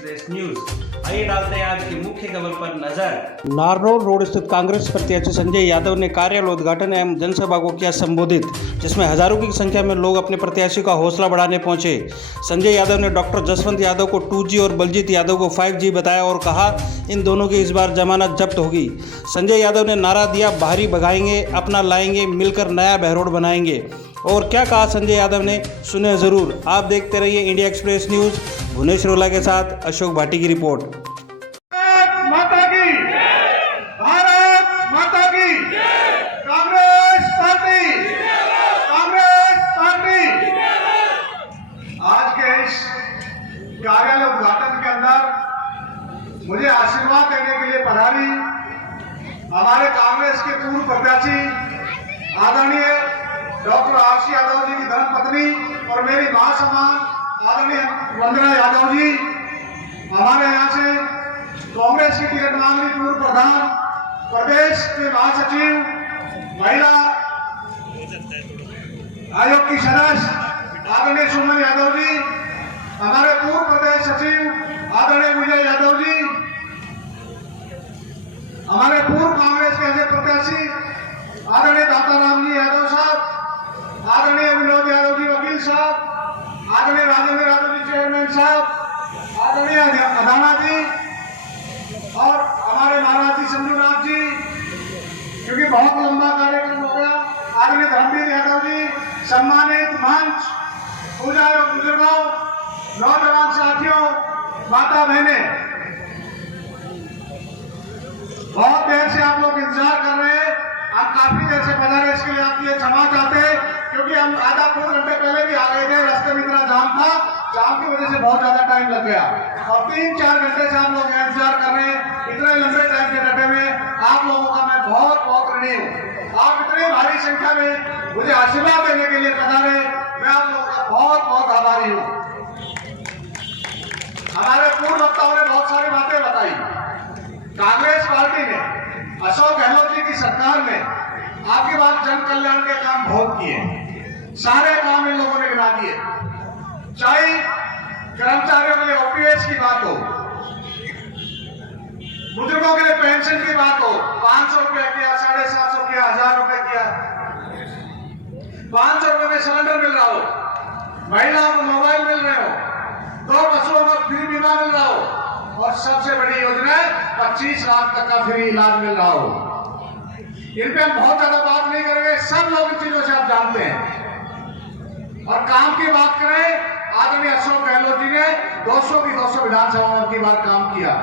Express news. आइए डालते हैं आज की मुख्य खबर पर नजर। नारनौल रोड स्थित कांग्रेस प्रत्याशी संजय यादव ने कार्यालय उद्घाटन एवं जनसभा को किया संबोधित, जिसमें हजारों की संख्या में लोग अपने प्रत्याशी का हौसला बढ़ाने पहुंचे। संजय यादव ने डॉक्टर जसवंत यादव को 2G और बलजीत यादव को 5G बताया और कहा इन दोनों की इस बार जमानत जब्त होगी। संजय यादव ने नारा दिया, बाहरी भगाएंगे, अपना लाएंगे, मिलकर नया बहरोड बनाएंगे। और क्या कहा संजय यादव ने, सुने जरूर। आप देखते रहिए इंडिया एक्सप्रेस न्यूज। भुवनेश रोला के साथ अशोक भाटी की रिपोर्ट। माता की, भारत माता की, कांग्रेस पार्टी, कांग्रेस पार्टी। आज के इस कार्यालय उद्घाटन के अंदर मुझे आशीर्वाद देने के लिए पधारी हमारे कांग्रेस के पूर्व प्रत्याशी आदरणीय डॉक्टर आरसी यादव जी की धर्मपत्नी और मेरी मां समान आदरणीय वंदना यादव जी, हमारे यहाँ से कांग्रेस की टिकट मांगनी पूर्व प्रधान, प्रदेश के महासचिव, महिला आयोग की सदस्य आदरणीय सुमन यादव जी, हमारे पूर्व प्रदेश सचिव आदरणीय विजय यादव जी, हमारे पूर्व कांग्रेस के ऐसे प्रत्याशी आदरणीय दाताराम जी यादव साहब, आदरणीय विनोद यादव जी वकील साहब, आदरणीय राजेंद्र यादव जी चेयरमैन साहब, आदरणीय अदाना जी और हमारे महाराज जी संजूनाथ जी, क्योंकि बहुत लंबा कार्यक्रम हो गया, आदरणीय धर्मवीर यादव जी, सम्मानित मंच, पूजा और बुजुर्गों, नौजवान साथियों, माता बहने, बहुत देर से आप लोग इंतजार कर रहे हैं। हम काफी देर से पधारे, इसके लिए आपके लिए क्षमा चाहते हैं, क्योंकि हम आधा पौने घंटे पहले भी आ गए थे। रास्ते में इतना जाम था, जाम की वजह से बहुत ज्यादा टाइम लग गया और 3-4 घंटे से आप लोग इंतजार कर रहे हैं। इतने लंबे टाइम के डटे में आप लोगों का मैं बहुत बहुत ऋणी हूँ। आप इतनी भारी संख्या में मुझे आशीर्वाद देने के लिए पधारे, मैं आप लोगों का बहुत बहुत आभारी हूँ। हमारे पूर्व वक्ताओं ने बहुत सारी बातें बताई। कांग्रेस पार्टी ने, अशोक गहलोत जी की सरकार ने आपके बाद जन कल्याण के काम बहुत किए, सारे काम इन लोगों ने गिना दिए। चाहे कर्मचारियों के लिए OPS की बात हो, बुजुर्गों के लिए पेंशन की बात हो, 500 रुपया किया, 750 किया, 1000 रुपए किया, 500 रुपए में सिलेंडर मिल रहा हो, महिलाओं को मोबाइल मिल रहे हो, 2 पशुओं को फ्री बीमा मिल रहा हो और सबसे बड़ी योजना 25 लाख तक का फ्री इलाज मिल रहा हो। इन पे हम बहुत ज्यादा बात नहीं करेंगे, सब लोग इन चीजों से आप जानते हैं। और काम की बात करें, आदरणीय अशोक गहलोत जी ने 200 की 200 विधानसभा में की बार काम किया,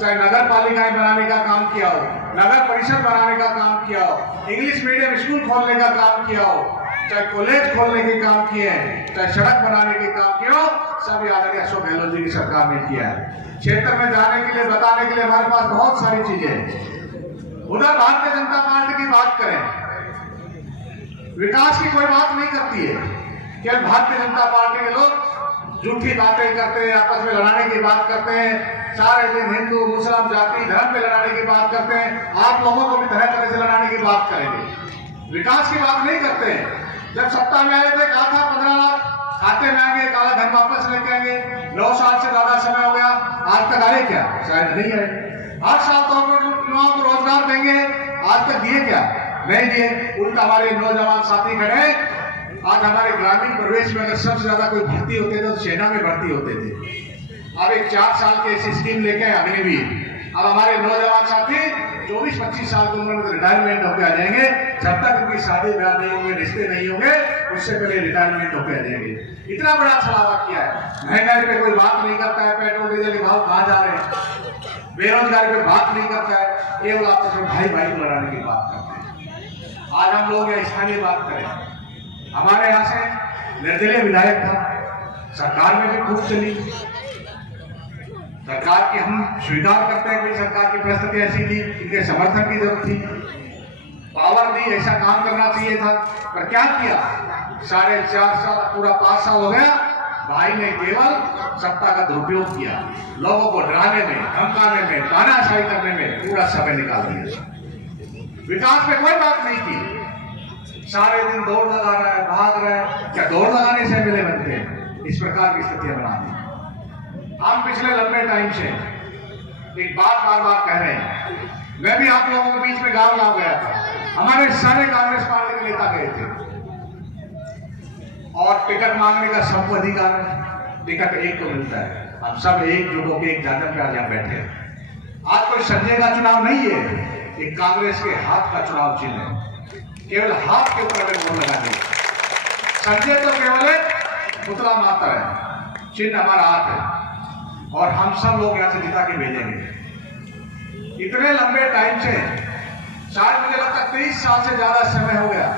चाहे नगर पालिकाएं बनाने का काम किया हो, नगर परिषद बनाने का काम किया हो, इंग्लिश मीडियम स्कूल खोलने का काम किया हो, चाहे कॉलेज खोलने के काम किए हैं, चाहे सड़क बनाने के काम किए हो, सब आदरणीय अशोक गहलोत जी की सरकार ने किया है। क्षेत्र में जाने के लिए, बताने के लिए हमारे पास बहुत सारी चीजें हैं। उधर भारतीय जनता पार्टी की बात करें, विकास की कोई बात नहीं करती है। केवल भारतीय जनता पार्टी के लोग झूठी बातें करते हैं, आपस में लड़ाने की बात करते हैं, सारे दिन हिंदू मुस्लिम जाति धर्म पे लड़ाने की बात करते हैं। आप लोगों को भी तरह तरह से लड़ाने की बात करेंगे, विकास की बात नहीं करते हैं। जब सत्ता में आए थे, कहा था 15 लाख खाते में आएंगे, काला धन वापस लेके आएंगे। 9 साल से ज्यादा समय हो गया, आज तक आए क्या? शायद नहीं आए। हर साल तो युवाओं को रोजगार देंगे, आज तक दिए क्या? नहीं दिए। उल्टा हमारे नौजवान साथी खड़े, आज हमारे ग्रामीण प्रदेश में अगर सबसे ज्यादा कोई भर्ती होते थे तो सेना में भर्ती होते थे। अब एक 4 साल की ऐसी स्कीम लेके अग्निवीर, अब हमारे नौजवान साथी 24-25 साल की उम्र में रिटायरमेंट होकर आ जाएंगे। जब तक उनकी शादी ब्याह नहीं होंगे, रिश्ते नहीं होंगे, उससे पहले रिटायरमेंट होकर आ जाएंगे। इतना बड़ा छलावा किया है। महंगाई पे कोई बात नहीं करता है, पेट्रोल डीजल के भाव कहाँ जा रहे हैं, बेरोजगारी पे बात नहीं करता है, केवल आपस में भाई भाई को लड़ाने की बात करते हैं। आज हम लोग स्थानीय बात करें, हमारे यहाँ से निर्दलीय विधायक था, सरकार में भी खूब चली, सरकार की हम स्वीकार करते हैं कि सरकार की परिस्थिति ऐसी थी, इनके समर्थन की जरूरत थी, पावर दी, ऐसा काम करना चाहिए था, पर क्या किया? 4.5 साल, पूरा 5 साल हो गया, भाई ने केवल सत्ता का दुरुपयोग किया, लोगों को डराने में, धमकाने में, तानाशाही करने में पूरा समय निकाल दिया। विकास पे कोई बात नहीं की, सारे दिन दौड़ लगा रहा है, भाग रहा है। क्या दौड़ लगाने से मिले बनते हैं? इस प्रकार की स्थितियां बना दी। हम पिछले लंबे लंबे टाइम से एक बात बार बार कह रहे हैं। मैं भी आप लोगों के बीच में गांव गया था, हमारे सारे कांग्रेस पार्टी के नेता गए थे और टिकट मांगने का सबको अधिकार है, टिकट एक को मिलता है। हम सब एकजुट होकर एक जाकर पे आज यहाँ बैठे। आज कोई संजय का चुनाव नहीं है, ये कांग्रेस के हाथ का चुनाव चिन्ह है। केवल हाथ के ऊपर हमें वोट लगाने, संजय तो केवल एक पुतला मात्र है, चिन्ह हमारा हाथ है और हम सब लोग यहाँ से जिता के भेजेंगे। इतने लंबे टाइम से, शायद मुझे लगता है 23 साल से ज्यादा समय हो गया,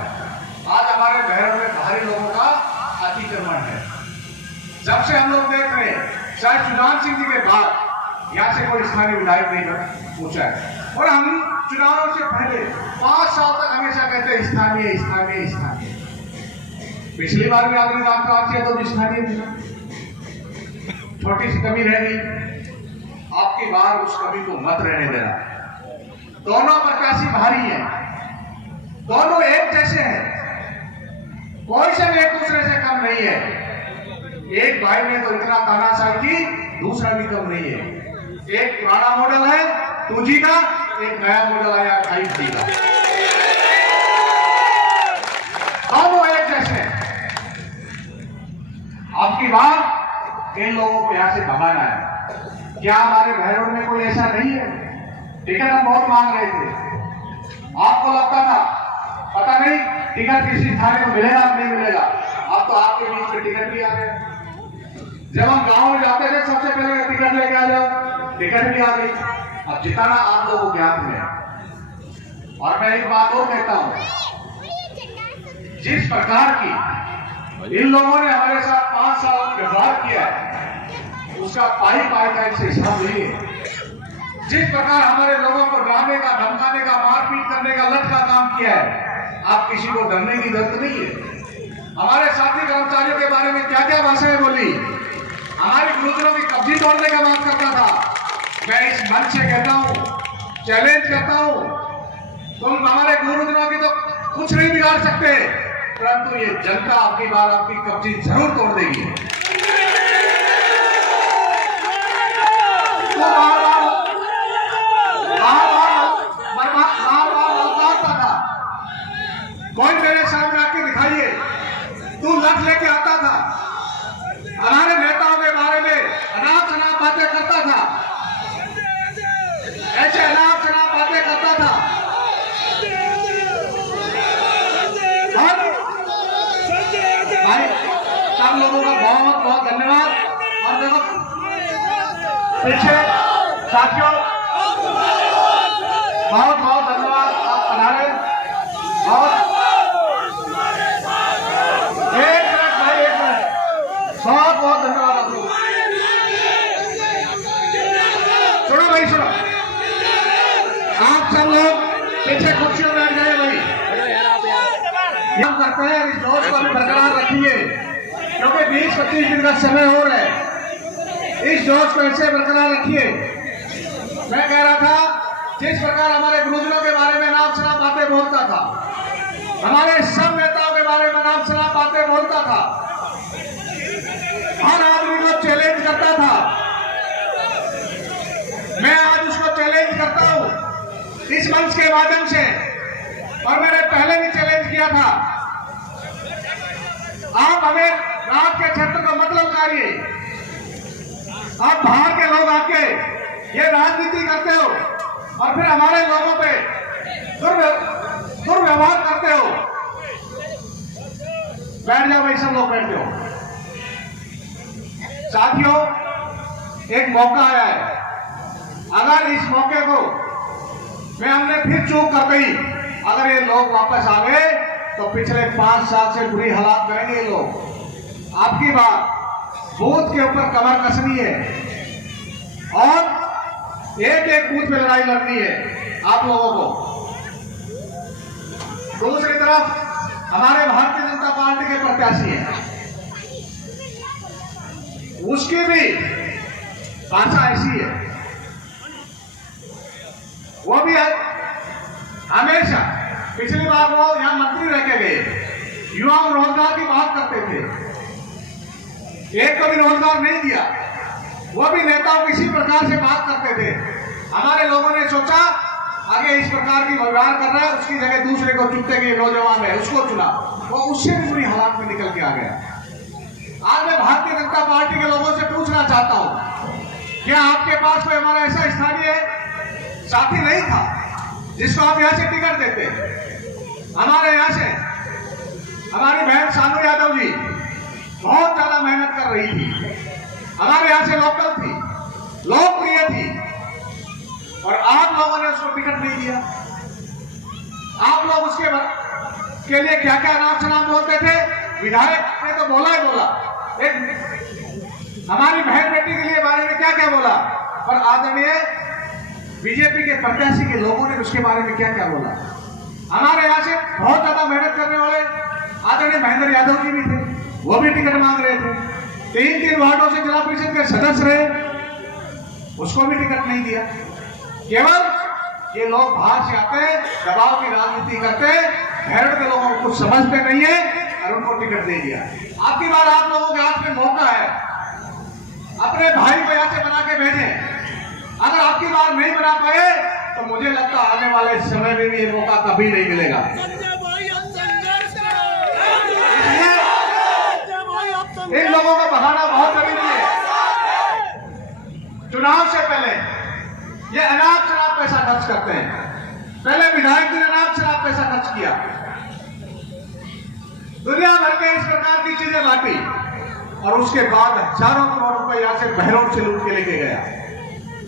आज हमारे बहरों में भारी लोगों का अतिक्रमण है। जब से हम लोग देख रहे हैं, शायद सुजान सिंह जी के बाद यहाँ से कोई स्थानीय विधायक नहीं पूछा है और हम चुनावों से पहले 5 साल तक हमेशा कहते हैं स्थानीय स्थानीय स्थानीय। पिछली बार भी आदमी राम किया तो स्थानीय मिला, छोटी सी कमी रह गई, आपकी बार उस कमी को मत रहने देना। दोनों प्रत्याशी भारी हैं, दोनों एक जैसे हैं, कोई से भी एक दूसरे से कम नहीं है। एक भाई ने तो इतना तानाशाही की, दूसरा भी कम नहीं है। एक पुराना मॉडल है 2G का, एक नया मॉडल आया 5G का, दोनों एक जैसे हैं। आपकी बात इन लोगों को यहां से भगाना है। क्या हमारे बहरों में कोई ऐसा नहीं है? टिकट हम बहुत मांग रहे थे, आपको लगता था पता नहीं टिकट किसी थाने को मिलेगा नहीं मिलेगा, अब तो आपके बीच में टिकट भी आ गया। जब हम गांव में जाते थे सबसे पहले टिकट लेके आ जाओ, टिकट भी आ गई। अब जिताना आप लोगों के हाथ में है। और मैं एक बात और कहता हूं, जिस प्रकार की इन लोगों ने हमारे साथ 5 साल व्यवहार किया है, उसका पाई का इनसे हिसाब नहीं है। जिस प्रकार हमारे लोगों को डराने का, धमकाने का, मारपीट करने का, लट का काम किया है, आप किसी को डरने की जरूरत नहीं है। हमारे साथी कर्मचारियों के बारे में क्या क्या भाषाएं बोली, हमारी गुरुजनों की कब्जी तोड़ने का बात करता था। मैं इस मंच से कहता हूं, चैलेंज करता हूं, तुम हमारे गुरुजनों की तो कुछ नहीं बिगाड़ सकते, परंतु ये जनता आपकी बार आपकी कब्जी जरूर तोड़ देगी। तो कोई मेरे सामने आके दिखाइए, तू लठ लेके आता था, हमारे नेताओं के बारे में अनाप शनाप बातें करता था, ऐसे अनाप शनाप बातें करता था। भाई सब लोगों का बहुत बहुत धन्यवाद। और देखो पीछे साथियों, बहुत बहुत धन्यवाद, आप पधारे। बहुत बहुत बहुत धन्यवाद आपको। सुनो भाई सुनो, आप सब लोग पीछे कुर्सियों में बैठ जाए भाई। हम करते हैं इस जोश को बरकरार रखिए, क्योंकि 20-25 दिन का समय हो रहा है। इस जोश को ऐसे बरकरार रखिए। मैं कह रहा था, जिस प्रकार हमारे गुरुजनों के बारे में नाम शनाप बातें बोलता था, हमारे सब नेताओं के बारे में नाम शनाप बातें बोलता था, हर आदमी को चैलेंज करता था, मैं आज उसको चैलेंज करता हूं इस मंच के माध्यम से, और मैंने पहले भी चैलेंज किया था। आप हमें रात के क्षेत्र का मतलब करिए, आप बाहर के लोग आके ये राजनीति करते हो और फिर हमारे लोगों पे दुर्व्यवहार करते हो। बैठ जाओ भाई, सब लोग बैठ जाओ। साथियों, एक मौका आया है, अगर इस मौके को में हमने फिर चूक कर गई, अगर ये लोग वापस आ गए तो पिछले 5 साल से बुरी हालात करेंगे ये लोग। आपकी बात बूथ के ऊपर कमर कसनी है और एक एक बूथ पे लड़ाई लड़नी है आप लोगों को। दूसरी तरफ हमारे भारतीय जनता पार्टी के प्रत्याशी हैं, उसकी भी भाषा ऐसी है, वो भी हमेशा पिछली बार वो यहां मंत्री रह के गए, युवाओं रोजगार की बात करते थे, एक को भी रोजगार नहीं दिया। वो भी नेताओं किसी प्रकार से बात करते थे। हमारे लोगों ने सोचा आगे इस प्रकार की व्यवहार कर रहा है, उसकी जगह दूसरे को चुनते गए नौजवान है, उसको चुना, वो उससे भी बुरी हालात में निकल के आ गया। आज मैं भारतीय जनता पार्टी के लोगों से पूछना चाहता हूं, क्या आपके पास कोई हमारा ऐसा स्थानीय साथी नहीं था जिसको आप यहां से टिकट देते? हमारे यहां से हमारी बहन सानू यादव जी बहुत ज्यादा मेहनत कर रही थी, हमारे यहां से लोकल थी, लोकप्रिय थी, और आप लोगों ने उसको टिकट नहीं दिया। आप लोग उसके के लिए क्या क्या नाम से नाम बोलते थे, विधायक ने तो बोला ही बोला, एक हमारी बहन बेटी के लिए बारे में क्या क्या बोला, और आदरणीय बीजेपी के प्रत्याशी के लोगों ने उसके बारे में क्या क्या बोला। हमारे यहाँ से बहुत ज्यादा मेहनत करने वाले आदरणीय महेंद्र यादव जी भी थे, वो भी टिकट मांग रहे थे, 3 वार्डों से जिला परिषद के सदस्य रहे, उसको भी टिकट नहीं दिया। केवल ये लोग बाहर से आते हैं, दबाव की राजनीति करते हैं, भैरव के लोगों को कुछ समझते नहीं है और उनको टिकट दे दिया। आपकी बार आप लोगों के हाथ में मौका है, अपने भाई को यहाँ से बना के भेजें। अगर आपकी बार नहीं बना पाए तो मुझे लगता है आने वाले समय में भी ये मौका कभी नहीं मिलेगा। इन लोगों को भगाना बहुत जरूरी है। चुनाव से पहले ये अनाप शनाप पैसा खर्च करते हैं। पहले विधायक जी ने अनाप शनाप पैसा खर्च किया, दुनिया भर के इस प्रकार की चीजें बांटी, और उसके बाद हजारों करोड़ रुपए यहाँ से बहरों से लूट के लेके गया।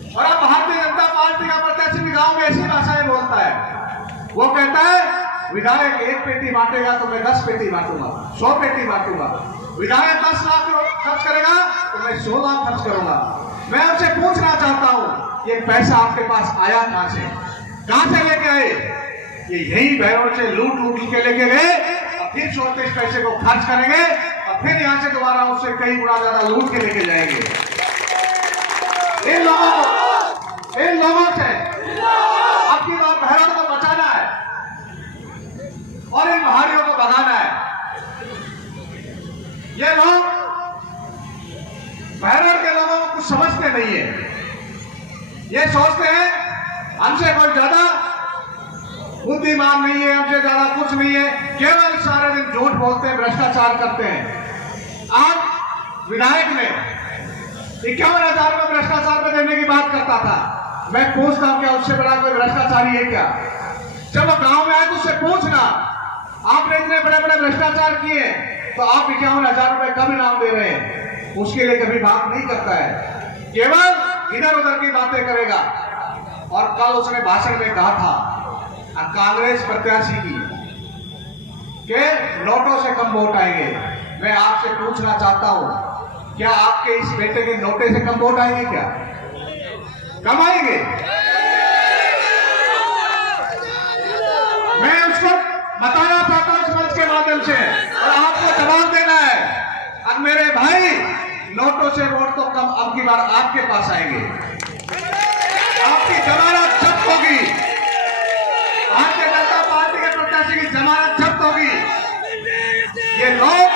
और अब भारतीय जनता पार्टी का प्रत्याशी भी गांव में ऐसी भाषाएं बोलता है, वो कहता है विधायक 1 पेटी बांटेगा तो मैं 10 पेटी बांटूंगा, 100 पेटी बांटूंगा। विधायक 10 लाख खर्च करेगा तो मैं 100 लाख खर्च करूंगा। मैं आपसे पूछना चाहता हूं, ये पैसा आपके पास आया कहां से लेके आए? ये यही बहरों से लूट के लेके गए, और फिर सोचते इस पैसे को खर्च करेंगे और फिर यहां से दोबारा उससे कई गुना ज्यादा लूट के लेके जाएंगे। इन लोगों से आपकी बात बहरों को बचाना है और इन बहारियों को भगाना है। ये लोग बहरों के लोगों को कुछ समझते नहीं है, ये सोचते हैं हमसे कोई ज्यादा बुद्धिमान नहीं है, हमसे ज्यादा कुछ नहीं है, केवल सारे दिन झूठ बोलते हैं, भ्रष्टाचार करते हैं। आज विधायक ने 51,000 में भ्रष्टाचार में देने की बात करता था। मैं पूछता हूं क्या उससे बड़ा कोई भ्रष्टाचारी है क्या? जब वो गांव में आए तो उससे पूछना, आपने इतने बड़े बड़े भ्रष्टाचार किए तो आप 51,000 रुपए कम इनाम दे रहे हैं, उसके लिए कभी बात नहीं करता है, केवल इधर उधर की बातें करेगा। और कल उसने भाषण में कहा था कांग्रेस प्रत्याशी की के नोटों से कम वोट आएंगे। मैं आपसे पूछना चाहता हूं, क्या आपके इस बेटे के नोटे से कम वोट आएंगे? क्या कम आएंगे? मैं उसको बताना चाहता हूं इस मंच के माध्यम से, और आपको जवाब देना है। अब मेरे भाई, नोटों से वोट तो कम अब की बार आपके पास आएंगे, आपकी जमानत जब्त होगी, भारतीय जनता पार्टी के प्रत्याशी की जमानत जब्त होगी। ये लोग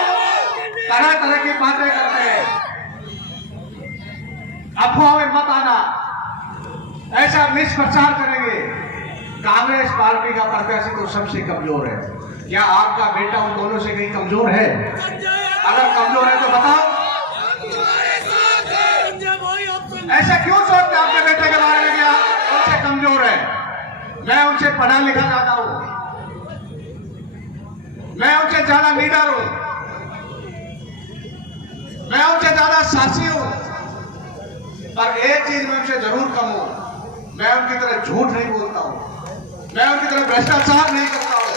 तरह तरह की बातें करते हैं, अफवाह में मत आना, ऐसा मिसप्रचार करेंगे। कांग्रेस पार्टी का प्रत्याशी तो सबसे कमजोर है। क्या आपका बेटा उन दोनों से कहीं कमजोर है? अगर कमजोर है तो बताओ, ऐसा क्यों सोचते आपके बेटे के बारे में? क्या उनसे कमजोर है? मैं उनसे पढ़ा लिखा ज्यादा हूं, मैं उनसे ज्यादा लीडर हूं, मैं उनसे ज्यादा साहसी हूं, पर एक चीज में उनसे जरूर कम हूं, मैं उनकी तरह झूठ नहीं बोलता हूं, मैं उनकी तरह भ्रष्टाचार नहीं करता हूं,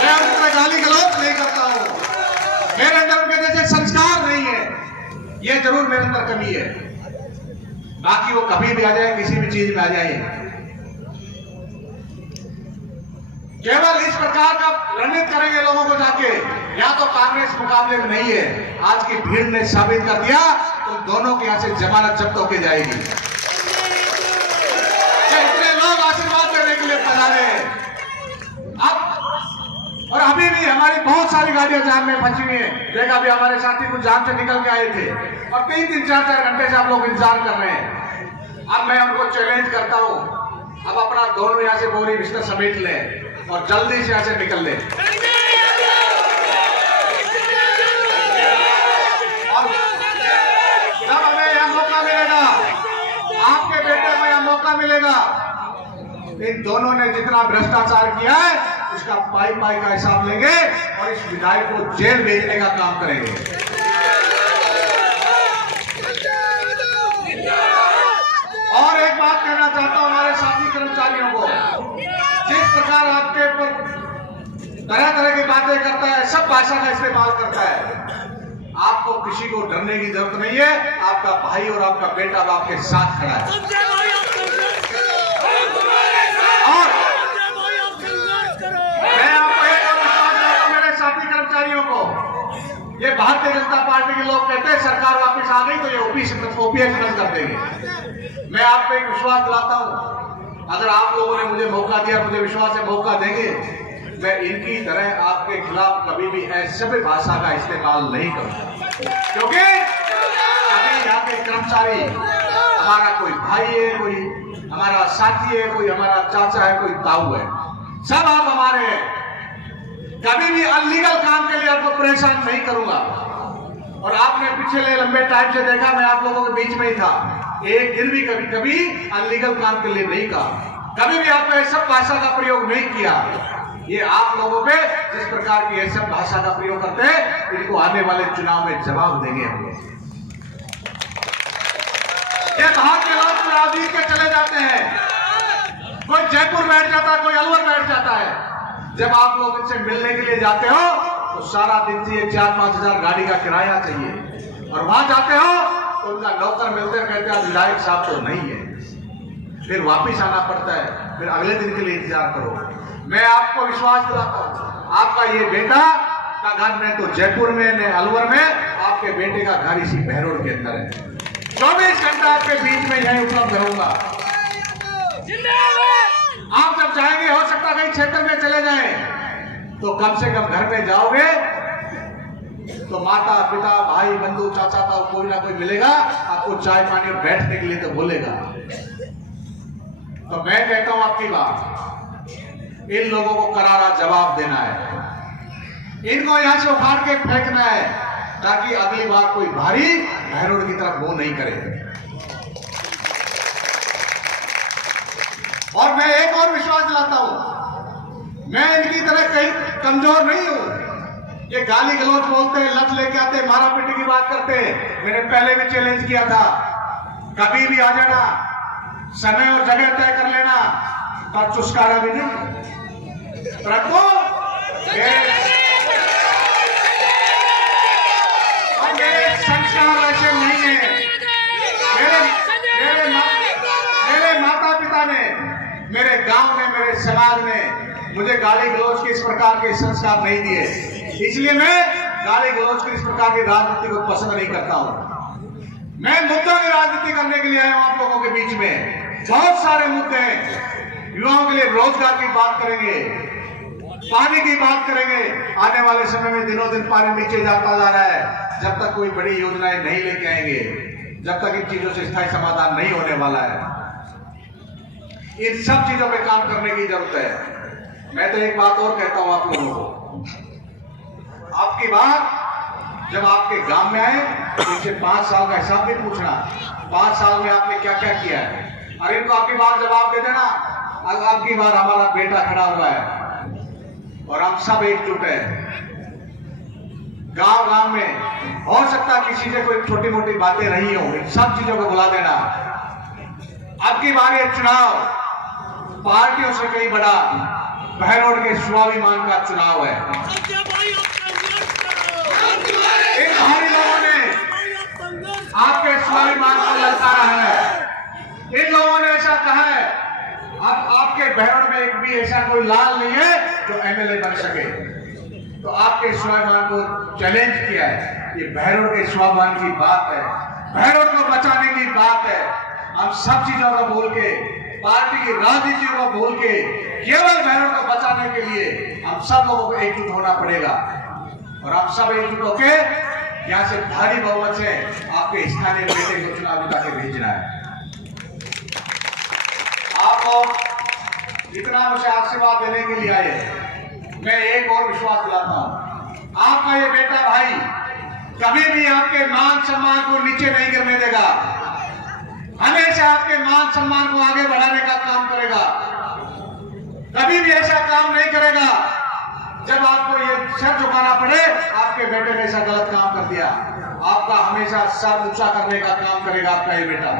मैं उनकी तरह गाली गलौज नहीं करता हूं, मेरे अंदर उनके जैसे संस्कार नहीं है। ये जरूर मेरे अंदर कमी है, बाकी वो कभी भी आ जाए, किसी भी चीज में आ जाए, केवल इस प्रकार का रणनीति करेंगे लोगों को जाके, या तो कांग्रेस मुकाबले में नहीं है। आज की भीड़ ने साबित कर दिया, तो दोनों के यहां से जमानत जब्त होके जाएगी। इतने लोग आशीर्वाद देने के लिए पधारे हैं। अब और अभी भी हमारी बहुत सारी गाड़ियां जाम में फंसी हुई है। देखा अभी हमारे साथी कुछ जाम से निकल के आए थे और 3-3, 4-4 घंटे से आप लोग इंतजार कर रहे हैं। अब मैं उनको चैलेंज करता हूं, अब अपना दोनों यहाँ से बोरी बिस्तर समेट ले और जल्दी से यहाँ से निकल ले। और जब हमें यहाँ मौका मिलेगा, आपके बेटे को यहाँ मौका मिलेगा, इन दोनों ने जितना भ्रष्टाचार किया है उसका पाई का हिसाब लेंगे और इस विधायक को जेल भेजने का काम करेंगे। और एक बात कहना चाहता हूं हमारे साथी कर्मचारियों को, जिस प्रकार आपके ऊपर तरह तरह की बातें करता है, सब भाषा का इस्तेमाल करता है, आपको किसी को डरने की जरूरत नहीं है। आपका भाई और आपका बेटा आपके साथ खड़ा है। और मैं आपको एक और विश्वास दिलाता हूं मेरे साथी कर्मचारियों को, ये भारतीय जनता पार्टी के लोग कहते हैं सरकार वापस आ गई तो ये ओपीएस बंद कर देंगे। मैं आपको एक विश्वास दिलाता हूं, अगर आप लोगों ने मुझे मौका दिया, मुझे विश्वास है मौका देंगे, मैं इनकी तरह आपके खिलाफ कभी भी ऐसे भी भाषा का इस्तेमाल नहीं करूंगा, क्योंकि अभी यहाँ के कर्मचारी हमारा कोई भाई है, कोई हमारा साथी है, कोई हमारा चाचा है, कोई ताऊ है, सब आप हमारे हैं। कभी भी अनलीगल काम के लिए आपको परेशान नहीं करूंगा। और आपने पिछले लंबे टाइम से देखा, मैं आप लोगों के बीच में ही था, एक दिन भी कभी अनलीगल काम के लिए नहीं कहा, कभी भी आपने सब भाषा का प्रयोग नहीं किया। ये आप लोगों पे जिस प्रकार की ऐसा भाषा का प्रयोग करते हैं, इनको आने वाले चुनाव में जवाब देंगे हम लोग। ये बाहर के लोग चुनाव जीत के चले जाते हैं, कोई जयपुर बैठ जाता है, कोई अलवर बैठ जाता है। जब आप लोग इनसे मिलने के लिए जाते हो तो सारा दिन से 4-5 हजार गाड़ी का किराया चाहिए, और वहां जाते हो तो उनका नौकर मिलते हैं, कहते हैं विधायक साहब तो नहीं है, फिर वापिस आना पड़ता है, फिर अगले दिन के लिए इंतजार करो। मैं आपको विश्वास दिलाता हूं, आपका ये बेटा का घर न तो जयपुर में न अलवर में, आपके बेटे का घर इसी बहरोड के अंदर है। 24 घंटा आपके बीच में यही उपलब्ध रहूंगा। आप जब जाएंगे, हो सकता कहीं क्षेत्र में चले जाएं, तो कम से कम घर में जाओगे तो माता पिता भाई बंधु चाचा ताऊ कोई ना कोई मिलेगा, आपको चाय पानी और बैठने के लिए तो बोलेगा। तो मैं कहता हूं आपकी बात, इन लोगों को करारा जवाब देना है, इनको यहां से उखाड़ के फेंकना है, ताकि अगली बार कोई भारी बहरोड की तरफ वो नहीं करे। और मैं एक और विश्वास दिलाता हूं, मैं इनकी तरह कहीं कमजोर नहीं हूं। ये गाली गलौज बोलते हैं, लत लेके आते हैं, मारा पीटी की बात करते हैं। मैंने पहले भी चैलेंज किया था, कभी भी आ जाना, समय और जगह तय कर लेना, पर चुस्कारा भी नहीं। रखो मेरे संस्कार ऐसे नहीं है। मेरे माता पिता ने, मेरे गांव ने, मेरे समाज ने मुझे गाली गलौज के इस प्रकार के संस्कार नहीं दिए, इसलिए मैं गाली गलौज की इस प्रकार की राजनीति को पसंद नहीं करता हूं। मैं मुद्दों की राजनीति करने के लिए आया हूं आप लोगों के बीच में। बहुत सारे मुद्दे हैं, युवाओं के लिए रोजगार की बात करेंगे, पानी की बात करेंगे। आने वाले समय में दिनों दिन पानी नीचे जाता जा रहा है। जब तक कोई बड़ी योजनाएं नहीं लेके आएंगे, जब तक इन चीजों से स्थायी समाधान नहीं होने वाला है, इन सब चीजों पे काम करने की जरूरत है। मैं तो एक बात और कहता हूं आप लोगों को, आपकी बात जब आपके गांव में आए तो इनसे 5 साल का हिसाब भी पूछना, 5 साल में आपने क्या क्या किया है। और इनको आपकी बात जवाब दे देना, आपकी बार हमारा बेटा खड़ा हुआ है और हम सब एकजुट है। गांव गांव में हो सकता किसी से कोई छोटी मोटी बातें रही हो, इन सब चीजों को बुला देना। अब की बार ये चुनाव पार्टियों से कहीं बड़ा बहरोड के स्वाभिमान का चुनाव है। इन भारी लोगों ने आपके स्वाभिमान को ललकारा है। इन लोगों ने ऐसा कहा है, अब आपके बहरोड में एक भी ऐसा कोई लाल नहीं है जो एमएलए बन सके। तो आपके स्वाभिमान को चैलेंज किया है। ये बहरोड के स्वाभिमान की बात है, बहरोड को बचाने की बात है। हम सब चीजों को भूल के, पार्टी की राजनीति को भूल के, केवल बहरोड को बचाने के लिए हम सब लोगों को एकजुट होना पड़ेगा। और आप सब एकजुट होके यहाँ से भारी बहुमत से आपके स्थानीय बेटे को चुनाव जिता के भेजना है। आप लोग इतना मुझे आशीर्वाद देने के लिए आए, मैं एक और विश्वास दिलाता हूं, आपका ये बेटा भाई कभी भी आपके मान सम्मान को नीचे नहीं गिरने देगा, हमेशा आपके मान सम्मान को आगे बढ़ाने का काम करेगा। कभी भी ऐसा काम नहीं करेगा जब आपको ये सर झुकाना पड़े आपके बेटे ने ऐसा गलत काम कर दिया। आपका हमेशा सर ऊंचा करने का काम करेगा आपका ये बेटा।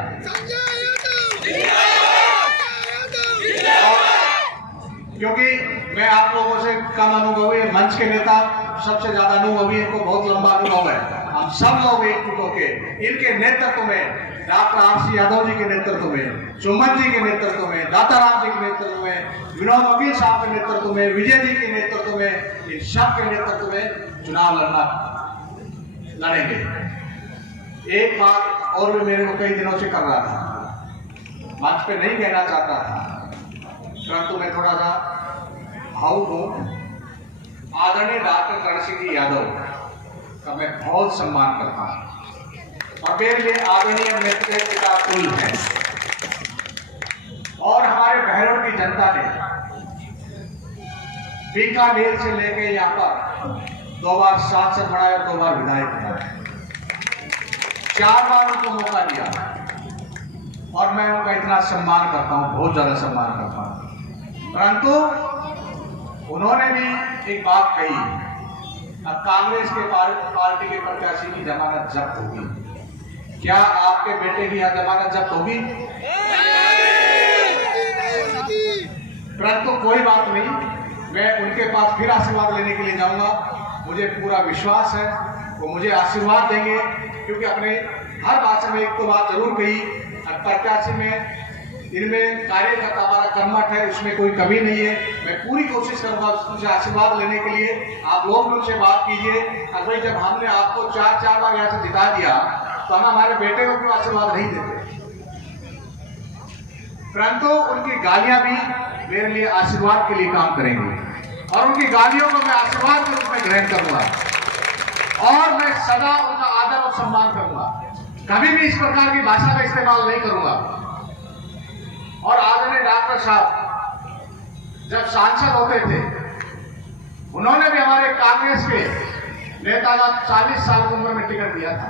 क्योंकि मैं आप लोगों से कम अनुभवी, मंच के नेता सबसे ज्यादा अनुभवी, इनको बहुत लंबा अनुभव है। हम सब लोग एकजुट होके इनके नेतृत्व में, डॉक्टर आरसी यादव जी के नेतृत्व में, सुमन जी के नेतृत्व में, दाताराम जी के नेतृत्व में, विनोद वकील साहब के नेतृत्व में, विजय जी के नेतृत्व में, इन सब के नेतृत्व में चुनाव लड़ेंगे। एक बात और भी मेरे को कई दिनों से कर रहा था, मंच पे नहीं कहना चाहता था, परंतु मैं थोड़ा सा भावुक हूं। आदरणीय डॉक्टर करण सिंह जी यादव का मैं बहुत सम्मान करता हूं और मेरे लिए आदरणीय नेतृत्व का कुल है। और हमारे बहरोड की जनता ने बीकानेर से लेके यहाँ पर 2 बार सांसद बनाया और 2 बार विधायक बनाया, 4 बार उनको मौका दिया और मैं उनका इतना सम्मान करता हूँ, बहुत ज्यादा सम्मान करता हूँ। परंतु उन्होंने भी एक बात कही, अब कांग्रेस के पार्टी के प्रत्याशी की जमानत जब्त होगी। क्या आपके बेटे की यह जमानत जब्त होगी? परंतु कोई बात नहीं, मैं उनके पास फिर आशीर्वाद लेने के लिए जाऊंगा। मुझे पूरा विश्वास है वो मुझे आशीर्वाद देंगे, क्योंकि अपने हर भाषण में एक तो बात जरूर कही, प्रत्याशी में इनमें कार्यकर्ता हमारा कर्मठ है, उसमें कोई कमी नहीं है। मैं पूरी कोशिश करूंगा उनसे आशीर्वाद लेने के लिए। आप लोग भी उनसे बात कीजिए। अगर जब हमने आपको 4 बार यहाँ से जिता दिया तो हम हमारे बेटे को क्यों आशीर्वाद नहीं देते? परंतु उनकी गालियां भी मेरे लिए आशीर्वाद के लिए काम करेंगे और उनकी गालियों को मैं आशीर्वाद के रूप में ग्रहण करूंगा और मैं सदा उनका आदर और सम्मान करूंगा। कभी भी इस प्रकार की भाषा का इस्तेमाल नहीं करूंगा। और आदरणीय डॉक्टर साहब जब सांसद होते थे, उन्होंने भी हमारे कांग्रेस के नेता का 40 साल की उम्र में टिकट दिया था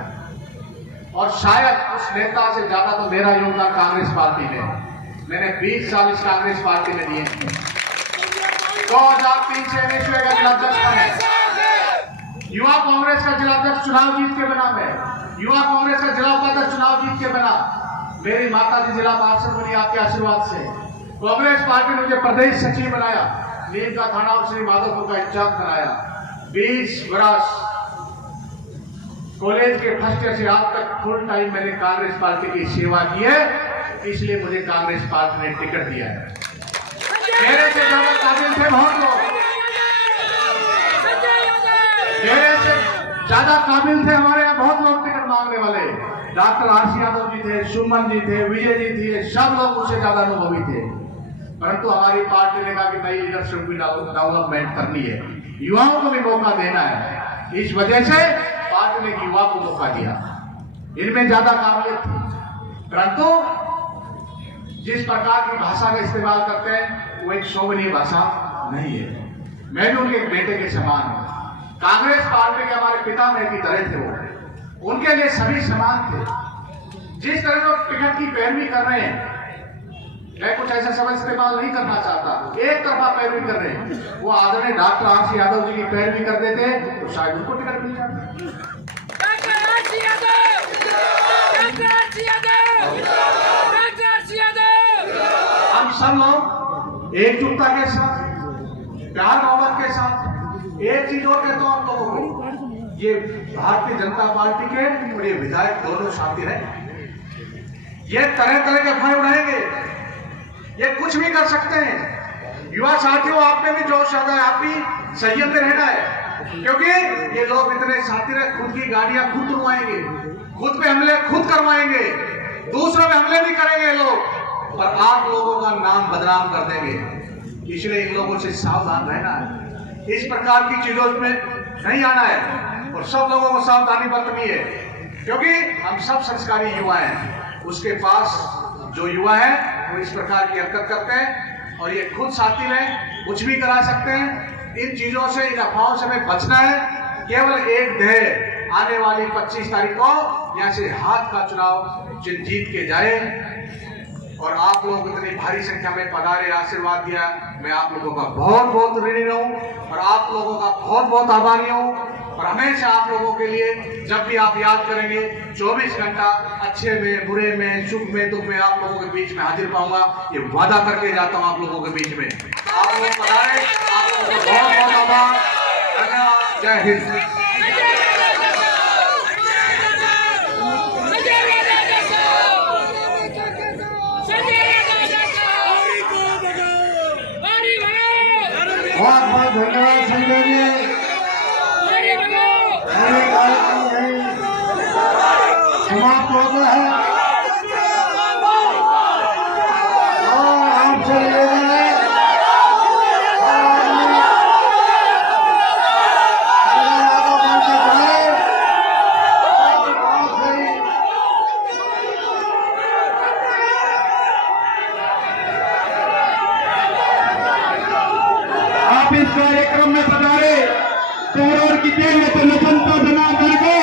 और शायद उस नेता से ज्यादा तो मेरा योगदान कांग्रेस पार्टी में, मैंने 20 साल इस कांग्रेस पार्टी में दिए। 2003 से एनएसयूआई का जिलाध्यक्ष है, युवा कांग्रेस का जिलाध्यक्ष चुनाव जीत के बना, मैं युवा कांग्रेस का जिला उपाध्यक्ष चुनाव जीत के बना। मेरी माता जी जिला पार्षद बनी आपके आशीर्वाद से। कांग्रेस पार्टी ने मुझे प्रदेश सचिव बनाया, नीम का थाना और श्री माधोपुर का इंचार्ज बनाया। 20 वर्ष कॉलेज के फर्स्ट ईयर से आज तक फुल टाइम मैंने कांग्रेस पार्टी की सेवा की है, इसलिए मुझे कांग्रेस पार्टी ने टिकट दिया है। मेरे से ज्यादा काबिल थे बहुत लोग, मेरे से ज्यादा काबिल थे हमारे यहाँ बहुत लोग टिकट मांगने वाले। डॉक्टर आरसी यादव जी थे, सुमन जी थे, विजय जी थे, सब लोग उससे ज्यादा अनुभवी थे। परंतु हमारी पार्टी ने कहा कि नई लीडरशिप की डेवलपमेंट करनी है, युवाओं को भी मौका देना है। इस वजह से पार्टी ने युवा को मौका दिया, इनमें ज्यादा काबिलियत थी। परंतु जिस प्रकार की भाषा का इस्तेमाल करते हैं वो एक शोभनीय भाषा नहीं है। मैं भी उनके बेटे के समान हूं। कांग्रेस पार्टी के हमारे पिता मेरे की तरह थे, वो उनके लिए सभी समान थे। जिस तरह से टिकट की पैरवी कर रहे हैं, मैं कुछ ऐसा शब्द इस्तेमाल नहीं करना चाहता, एक तरफा पैरवी कर रहे हैं। वो आदरणीय डॉक्टर आरसी यादव जी की पैरवी कर देते तो शायद उनको टिकट मिल जाता। हम सब लोग एकजुटता के साथ, प्यार मोहब्बत के साथ एक चीज और कहता हूं आप लोगों को, ये भारतीय जनता पार्टी के और ये विधायक दोनों साथी रहे। ये तरह तरह के अफवाहें उड़ाएंगे, ये कुछ भी कर सकते हैं। युवा साथियों, आप में भी जोश आता है, आप भी संयम में रहना है, क्योंकि ये लोग इतने साथी रहे, खुद की गाड़ियां खुद तुड़वाएंगे, खुद पे हमले खुद करवाएंगे, दूसरों पे हमले भी करेंगे लोग, और आप लोगों का नाम बदनाम कर देंगे। इसलिए इन लोगों से सावधान रहना है। इस प्रकार की चीजों में नहीं आना है और सब लोगों को सावधानी बरतनी है, क्योंकि हम सब संस्कारी युवा हैं। उसके पास जो युवा है वो इस प्रकार की हरकत करते हैं और ये खुद साथी में कुछ भी करा सकते हैं। इन चीजों से, इन अफवाहों से हमें बचना है। केवल एक ध्येय, आने वाली 25 तारीख को यहाँ से हाथ का चुनाव जीत के जाए। और आप लोग इतनी भारी संख्या में पधारे, आशीर्वाद दिया, मैं आप लोगों का बहुत बहुत ऋणी हूँ और आप लोगों का बहुत बहुत आभारी हूँ। और हमेशा आप लोगों के लिए जब भी आप याद करेंगे 24 घंटा अच्छे में, बुरे में, सुख में, दुख में आप लोगों के बीच में हाजिर पाऊंगा, ये वादा करके जाता हूँ आप लोगों के बीच में। आप लोग पधारे, आप लोगों का बहुत बहुत आभार, धन्यवाद, जय हिंद। बहुत बहुत धन्यवाद संजय जी। समाप्त हो गया है और आप चलिए आप इस कार्यक्रम में पधारे। करोड़ की देर में तो जनता जनार्दन को